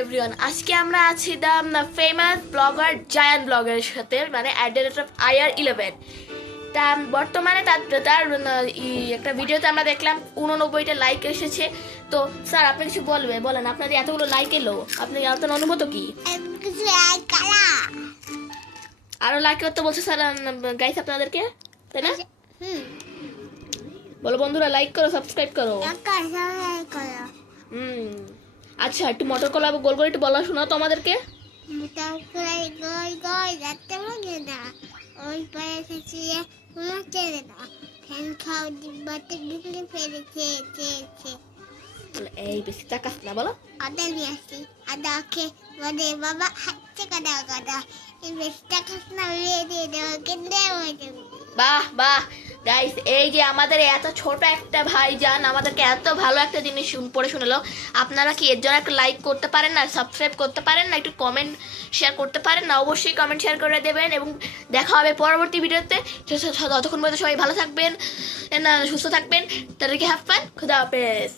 Everyone, আজকে আমরা আছি দ্য ফেমাস ব্লগার জায়ান ব্লগারের সাথে, মানে অ্যাট অফ IR11। তা বর্তমানে তার একটা ভিডিওতে আমরা দেখলাম 89টা লাইক এসেছে। তো স্যার, আপনি কিছু বলেন আপনাদের এতগুলো লাইক এলো, আপনি আপনার অনুভূত কি? আরো লাইক করতে বলছে স্যার গাইস আপনাদেরকে, তাই না? বলো বন্ধুরা, লাইক করো, সাবস্ক্রাইব করো। আচ্ছা, একটু মটর কলা গোল করে একটু বলা শোনাও তো আমাদেরকে। এই বেশি চাকাস না, বলো। বাহ বাহ গাইস, এই যে আমাদের এত ছোট একটা ভাইজান আমাদেরকে এত ভালো একটা জিনিস পড়ে শোনালো। আপনারা কি এর জন্য একটা লাইক করতে পারেন না, সাবস্ক্রাইব করতে পারেন না, একটু কমেন্ট শেয়ার করতে পারেন না? অবশ্যই কমেন্ট শেয়ার করে দেবেন এবং দেখা হবে পরবর্তী ভিডিওতে। ততক্ষণ পর্যন্ত সবাই ভালো থাকবেন, সুস্থ থাকবেন। তাদেরকে হ্যাভ ফান। খুদা হাফেজ।